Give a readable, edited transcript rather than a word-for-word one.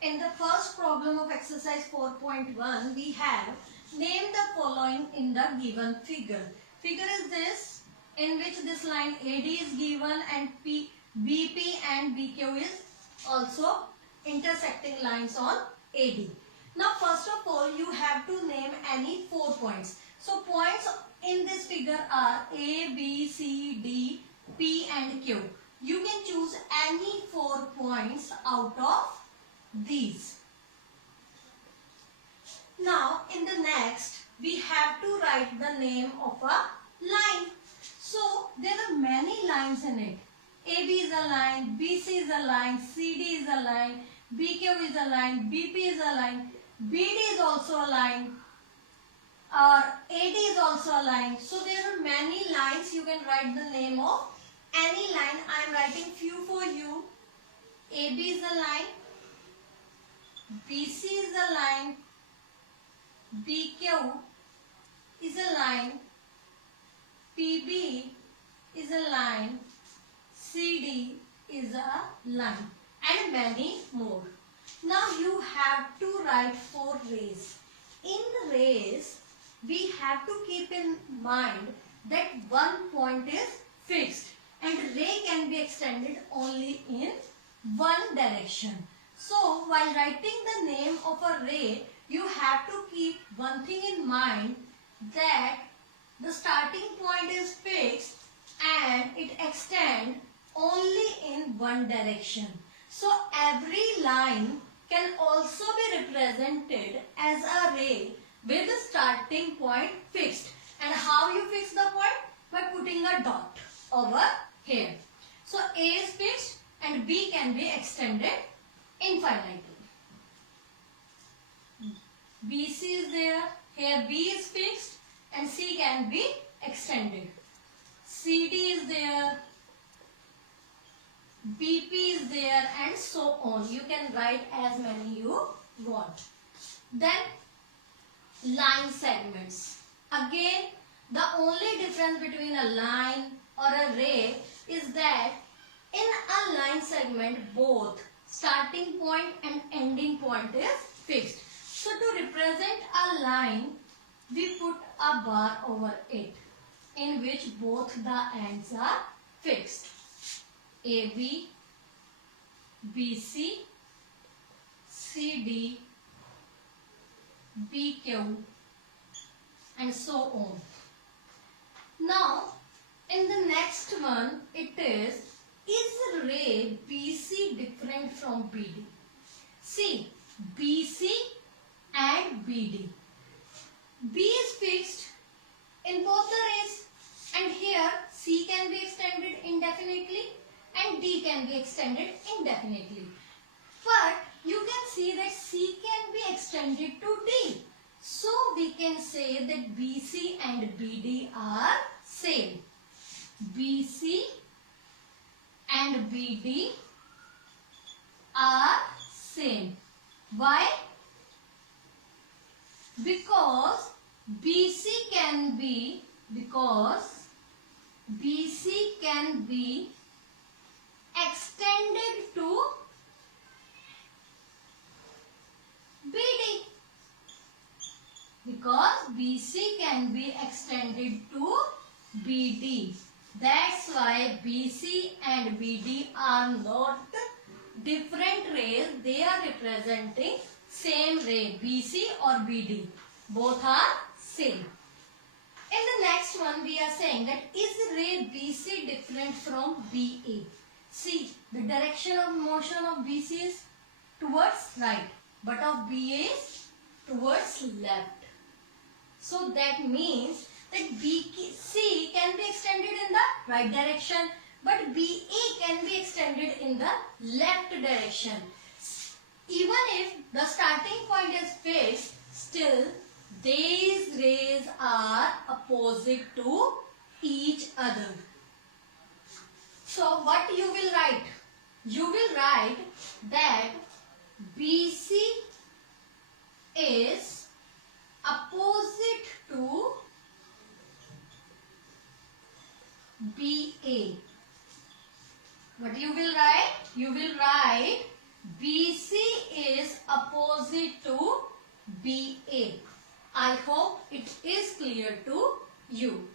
In the first problem of exercise 4.1, we have named the following in the given figure. Figure is this, in which this line AD is given and BP and BQ is also intersecting lines on AD. Now first of all, you have to name any 4 points. So points in this figure are A, B, C, D, P and Q. You can choose any 4 points out of these. Now in the next, we have to write the name of a line. So there are many lines in it. AB is a line, BC is a line, CD is a line, BQ is a line, BP is a line, BD is also a line, or AD is also a line. So there are many lines. You can write the name of any line. I am writing few for you. AB is a line, BC is a line, BQ is a line, PB is a line, CD is a line, and many more. Now you have to write 4 rays. In rays, we have to keep in mind that one point is fixed and ray can be extended only in one direction. So while writing the name of a ray, you have to keep one thing in mind, that the starting point is fixed and it extends only in one direction. So every line can also be represented as a ray with the starting point fixed. And how you fix the point? By putting a dot over here. So A is fixed and B can be extended infinitely. BC is there, here B is fixed and C can be extended. CD is there, BP is there, and so on. You can write as many you want. Then line segments. Again, the only difference between a line or a ray is that in a line segment, both starting point and ending point is fixed. So to represent a line, we put a bar over it, in which both the ends are fixed. AB, BC, CD, BQ, and so on. Now, in the next one, it is ray BC different from BD? See, BC and BD. B is fixed in both the rays, and here C can be extended indefinitely and D can be extended indefinitely. But you can see that C can be extended to D. So we can say that BC and BD are same. BC and BD are same. Why? Because BC can be extended to BD. Because BC can be extended to BD. That's why BC and BD are not different rays. They are representing same ray, BC or BD. Both are same. In the next one, we are saying that is ray BC different from BA? See, the direction of motion of BC is towards right, but of BA is towards left. So that means that BC can be extended in the right direction, but BA can be extended in the left direction. Even if the starting point is fixed, still these rays are opposite to each other. So what you will write? You will write that BC is opposite to BA. What you will write? You will write BC is opposite to BA. I hope it is clear to you.